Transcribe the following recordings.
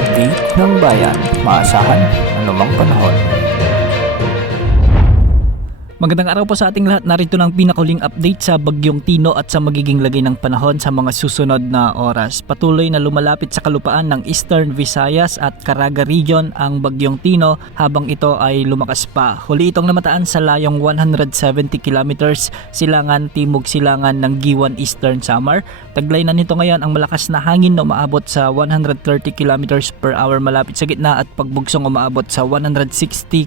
update ng bayan, maasahan anumang panahon. Magandang araw po sa ating lahat. Narito ng pinakuling update sa Bagyong Tino at sa magiging lagay ng panahon sa mga susunod na oras. Patuloy na lumalapit sa kalupaan ng Eastern Visayas at Caraga Region ang Bagyong Tino habang ito ay lumakas pa. Huli itong namataan sa layong 170 kilometers silangan timog silangan ng Giwan Eastern Samar. Taglay na nito ngayon ang malakas na hangin na umaabot sa 130 kilometers per hour malapit sa gitna at pagbugsong umaabot sa 160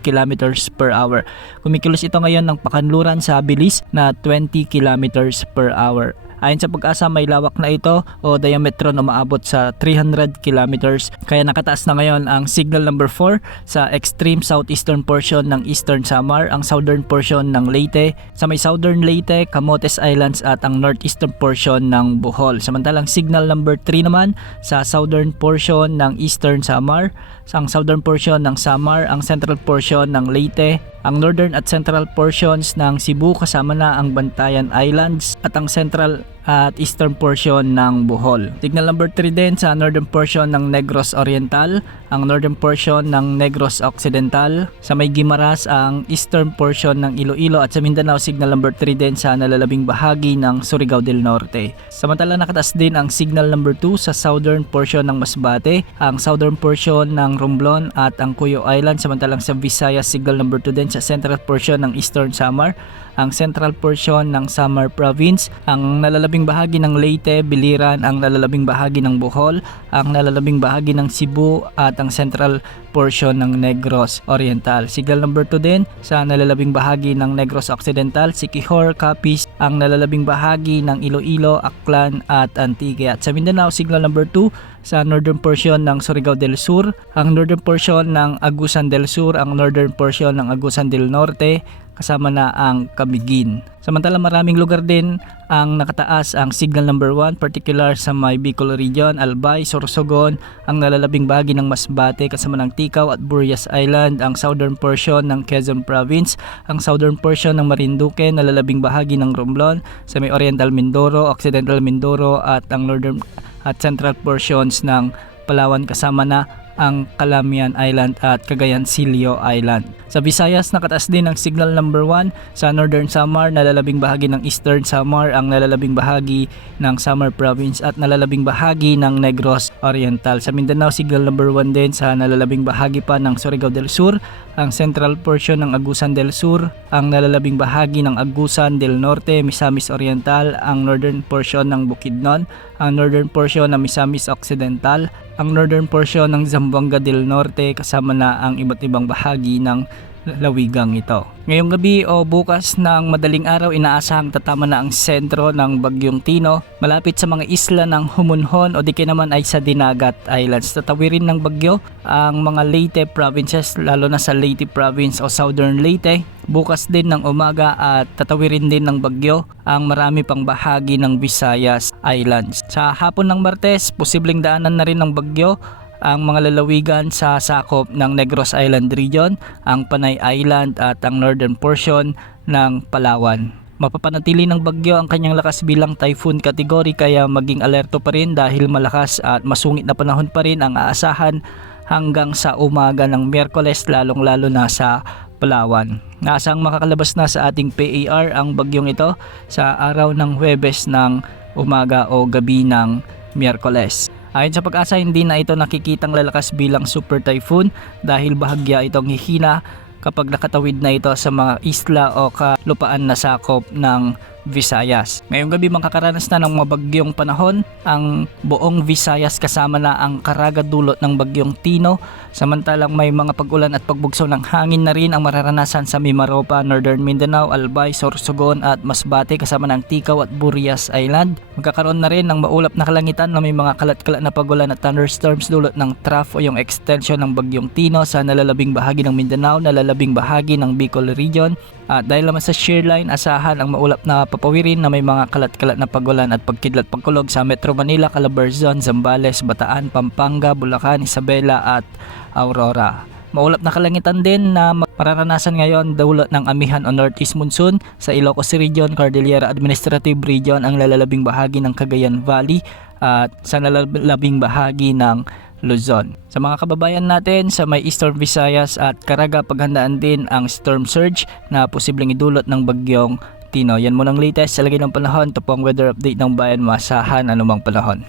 kilometers per hour. Kumikilos ito ngayon ng pakanluran sa bilis na 20 kilometers per hour. Ayon sa Pag-asa, may lawak na ito o diametro na umaabot sa 300 kilometers. Kaya nakataas na ngayon ang signal number 4 sa extreme southeastern portion ng Eastern Samar, ang southern portion ng Leyte, sa may southern Leyte, Camotes Islands at ang northeastern portion ng Bohol. Samantalang signal number 3 naman sa southern portion ng Eastern Samar, ang southern portion ng Samar, ang central portion ng Leyte, ang northern at central portions ng Cebu kasama na ang Bantayan Islands at ang central at eastern portion ng Bohol. Signal number 3 din sa northern portion ng Negros Oriental, ang northern portion ng Negros Occidental, sa may Guimaras ang eastern portion ng Iloilo at sa Mindanao signal number 3 din sa nalalabing bahagi ng Surigao del Norte. Samantala nakataas din ang signal number 2 sa southern portion ng Masbate, ang southern portion ng Romblon at ang Cuyo Island. Samantalang sa Visayas signal number 2 din sa central portion ng Eastern Samar, ang central portion ng Samar Province, ang nalalabing bahagi ng Leyte, Biliran, ang nalalabing bahagi ng Bohol, ang nalalabing bahagi ng Cebu at ang central portion ng Negros Oriental. Signal number 2 din sa nalalabing bahagi ng Negros Occidental, Siquijor, Capiz, ang nalalabing bahagi ng Iloilo, Aklan at Antique. At sa Mindanao signal number 2 sa northern portion ng Surigao del Sur, ang northern portion ng Agusan del Sur, ang northern portion ng Agusan del Norte, kasama na ang Camiguin. Samantala maraming lugar din ang nakataas ang signal number 1, particular sa may Bicol Region, Albay, Sorsogon, ang nalalabing bahagi ng Masbate kasama ng Ticao at Burias Island, ang southern portion ng Quezon Province, ang southern portion ng Marinduque, nalalabing bahagi ng Romblon, sa may Oriental Mindoro, Occidental Mindoro at ang northern at central portions ng Palawan kasama na ang Calamian Island at Cagayan Silio Island. Sa Visayas nakataas din ang signal number 1 sa Northern Samar, nalalabing bahagi ng Eastern Samar, ang nalalabing bahagi ng Samar Province at nalalabing bahagi ng Negros Oriental. Sa Mindanao signal number 1 din sa nalalabing bahagi pa ng Surigao del Sur, ang central portion ng Agusan del Sur, ang nalalabing bahagi ng Agusan del Norte, Misamis Oriental, ang northern portion ng Bukidnon, ang northern portion ng Misamis Occidental, ang northern portion ng Zamboanga del Norte kasama na ang iba't ibang bahagi ng lawigang ito. Ngayong gabi o bukas ng madaling araw inaasahang tatama na ang sentro ng Bagyong Tino malapit sa mga isla ng Humunhon o di kaya naman ay sa Dinagat Islands. Tatawirin ng bagyo ang mga Leyte provinces, lalo na sa Leyte province o southern Leyte. Bukas din ng umaga at tatawirin din ng bagyo ang marami pang bahagi ng Visayas Islands. Sa hapon ng Martes, posibleng daanan na rin ng bagyo ang mga lalawigan sa sakop ng Negros Island Region, ang Panay Island at ang northern portion ng Palawan. Mapapanatili ng bagyo ang kanyang lakas bilang typhoon category kaya maging alerto pa rin dahil malakas at masungit na panahon pa rin ang aasahan hanggang sa umaga ng Miyerkules, lalong-lalo na sa Palawan. Naasang makakalabas na sa ating PAR ang bagyong ito sa araw ng Huwebes ng umaga o gabi ng Miyerkules. Ayon sa Pag-asa, hindi na ito nakikitang lalakas bilang super typhoon dahil bahagya itong hihina kapag nakatawid na ito sa mga isla o kalupaan na sakop ng Visayas. Ngayong gabi makakaranas na ng mabagyong panahon ang buong Visayas kasama na ang Caraga dulot ng Bagyong Tino. Samantalang may mga pag-ulan at pagbugso ng hangin na rin ang mararanasan sa Mimaropa, Northern Mindanao, Albay, Sorsogon at Masbate kasama ng Ticao at Burias Island. Magkakaroon na rin ng maulap na kalangitan na may mga kalat-kalat na pag-ulan at thunderstorms dulot ng trough o yung extension ng Bagyong Tino sa nalalabing bahagi ng Mindanao, nalalabing bahagi ng Bicol Region. At dahil naman sa shear line, asahan ang maulap na papawirin na may mga kalat-kalat na pagulan at pagkidlat pagkulog sa Metro Manila, Calabarzon, Zambales, Bataan, Pampanga, Bulacan, Isabela at Aurora. Maulap na kalangitan din na mararanasan ngayon dulot ng amihan o northeast monsoon sa Ilocos Region, Cordillera Administrative Region, ang nalalabing bahagi ng Cagayan Valley at sa nalalabing bahagi ng Luzon. Sa mga kababayan natin sa may Eastern Visayas at Caraga, paghandaan din ang storm surge na posibleng idulot ng bagyong Tino. Yan muna ang latest sa lagay ng panahon. Ito po ang weather update ng bayan, maasahan anumang panahon.